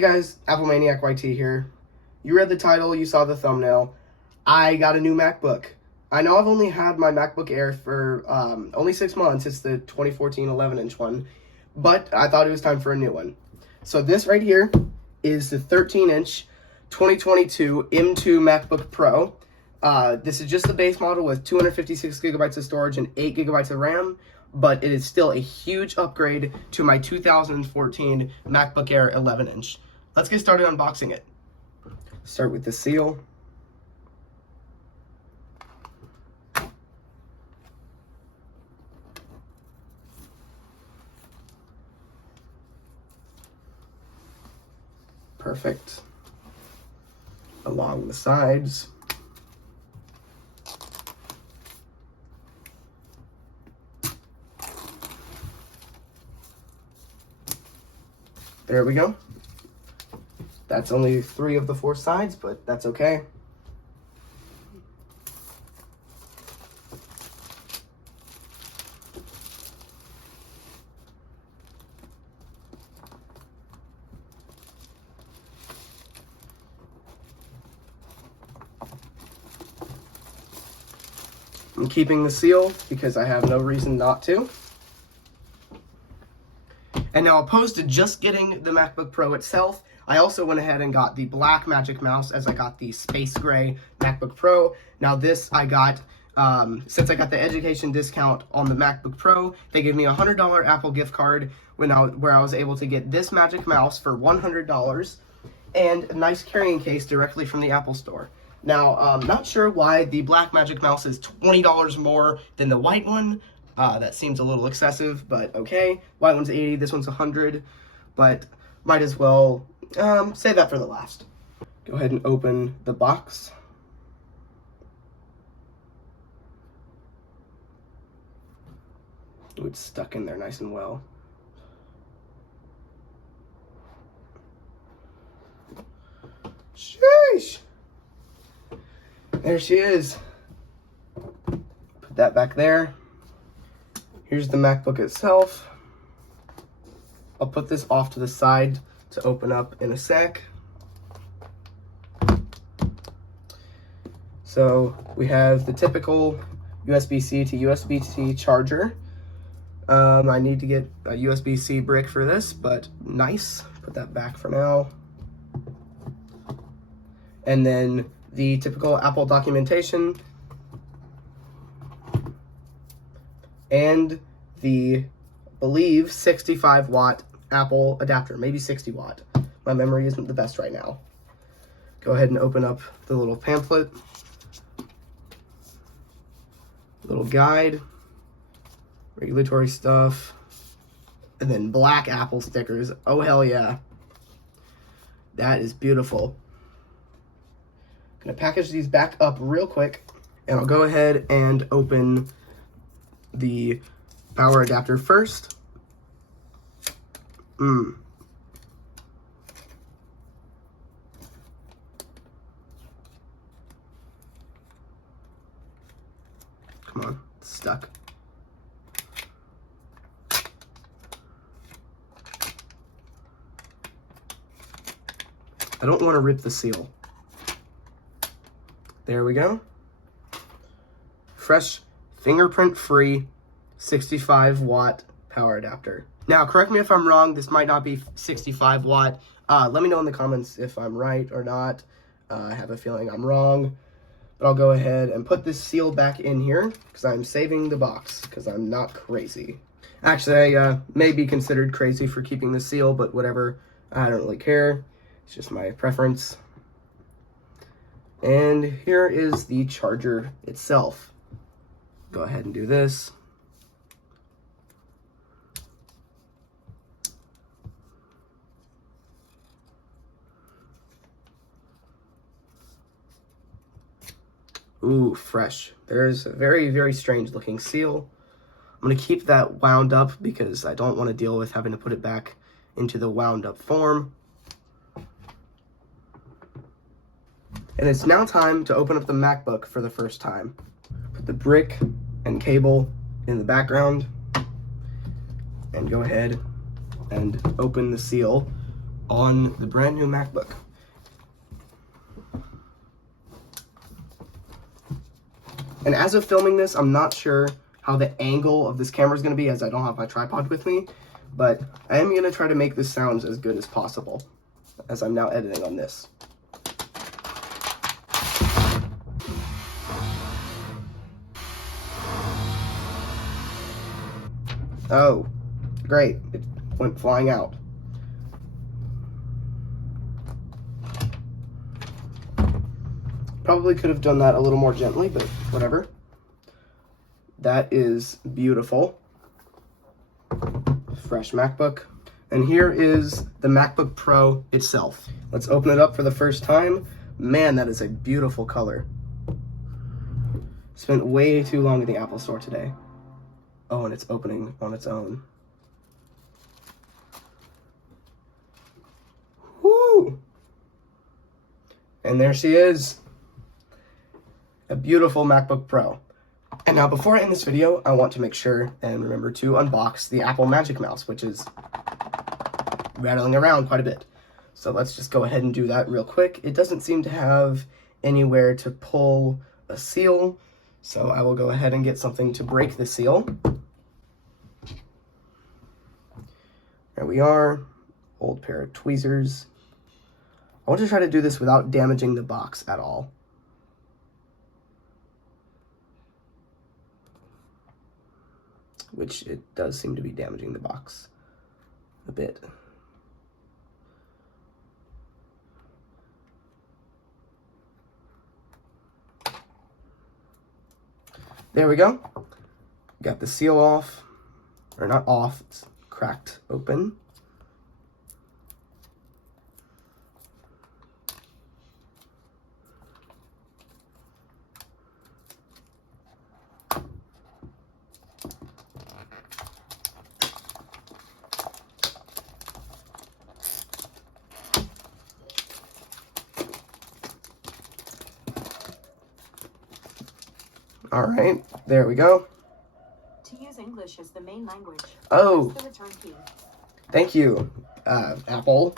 Hey guys, Apple Maniac YT here. You read the title, you saw the thumbnail. I got a new MacBook. I know I've only had my MacBook Air for only 6 months. It's the 2014 11-inch one, but I thought it was time for a new one. So this right here is the 13-inch 2022 M2 MacBook Pro. This is just the base model with 256 gigabytes of storage and 8 gigabytes of RAM, but it is still a huge upgrade to my 2014 MacBook Air 11-inch. Let's get started unboxing it. Start with the seal. Perfect. Along the sides. There we go. That's only 3 of the 4 sides, but that's okay. I'm keeping the seal because I have no reason not to. And now, opposed to just getting the MacBook Pro itself, I also went ahead and got the black Magic Mouse as I got the space gray MacBook Pro. Now this I got, since I got the education discount on the MacBook Pro, they gave me a $100 Apple gift card where I was able to get this Magic Mouse for $100 and a nice carrying case directly from the Apple Store. Now, I'm not sure why the black Magic Mouse is $20 more than the white one. That seems a little excessive, but okay. White one's 80, this one's 100, but might as well save that for the last. Go ahead and open the box. Ooh, it's stuck in there nice and well. Sheesh! There she is. Put that back there. Here's the MacBook itself. I'll put this off to the side to open up in a sec. So we have the typical USB-C to USB-C charger. I need to get a USB-C brick for this, but nice. Put that back for now. And then the typical Apple documentation. And the, I believe, 65 watt Apple adapter, maybe 60 watt. My memory isn't the best right now. Go ahead and open up the little pamphlet, little guide, regulatory stuff, and then black Apple stickers. Oh, hell yeah. That is beautiful. Gonna package these back up real quick, and I'll go ahead and open the power adapter first. Come on, it's stuck. I don't want to rip the seal. There we go. Fresh, fingerprint-free 65 watt power adapter. Now, correct me if I'm wrong, this might not be 65 watt. Let me know in the comments if I'm right or not. I have a feeling I'm wrong, but I'll go ahead and put this seal back in here because I'm saving the box because I'm not crazy. Actually, I may be considered crazy for keeping the seal, but whatever, I don't really care. It's just my preference. And here is the charger itself. Go ahead and do this. Ooh, fresh. There's a very, very strange looking seal. I'm going to keep that wound up because I don't want to deal with having to put it back into the wound up form. And it's now time to open up the MacBook for the first time. Put the brick and cable in the background and go ahead and open the seal on the brand new MacBook. And as of filming this, I'm not sure how the angle of this camera is going to be, as I don't have my tripod with me, but I am going to try to make this sound as good as possible as I'm now editing on this. Oh, great. It went flying out. Probably could have done that a little more gently, but whatever. That is beautiful. Fresh MacBook. And here is the MacBook Pro itself. Let's open it up for the first time. Man, that is a beautiful color. Spent way too long in the Apple Store today. Oh, and it's opening on its own. Woo! And there she is. A beautiful MacBook Pro. And now before I end this video, I want to make sure and remember to unbox the Apple Magic Mouse, which is rattling around quite a bit. So let's just go ahead and do that real quick. It doesn't seem to have anywhere to pull a seal, so I will go ahead and get something to break the seal. There we are. Old pair of tweezers. I want to try to do this without damaging the box at all. Which it does seem to be damaging the box a bit. There we go. Got the seal off, or not off, it's cracked open. All right, there we go. To use English as the main language, oh, press the return key. Thank you, Apple.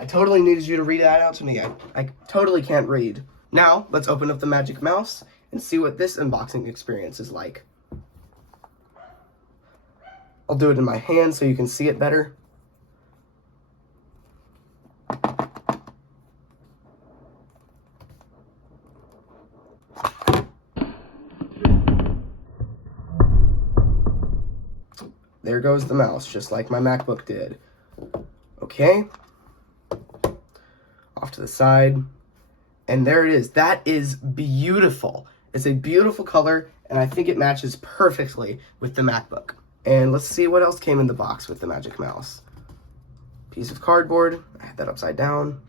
I totally needed you to read that out to me. I totally can't read. Now, let's open up the Magic Mouse and see what this unboxing experience is like. I'll do it in my hand so you can see it better. There goes the mouse, just like my MacBook did. Okay. Off to the side. And there it is. That is beautiful. It's a beautiful color, and I think it matches perfectly with the MacBook. And let's see what else came in the box with the Magic Mouse. Piece of cardboard. I had that upside down.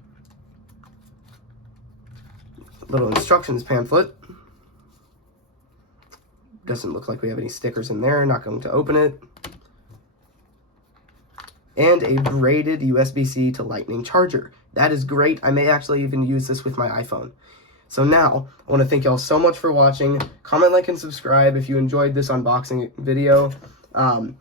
Little instructions pamphlet. Doesn't look like we have any stickers in there. Not going to open it. And a braided USB-C to Lightning charger. That is great. I may actually even use this with my iPhone. So now, I want to thank y'all so much for watching. Comment, like, and subscribe if you enjoyed this unboxing video. I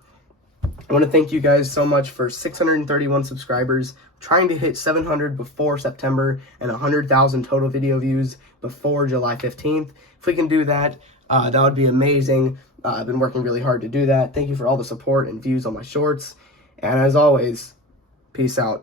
want to thank you guys so much for 631 subscribers. Trying to hit 700 before September and 100,000 total video views before July 15th. If we can do that, that would be amazing. I've been working really hard to do that. Thank you for all the support and views on my shorts. And as always, peace out.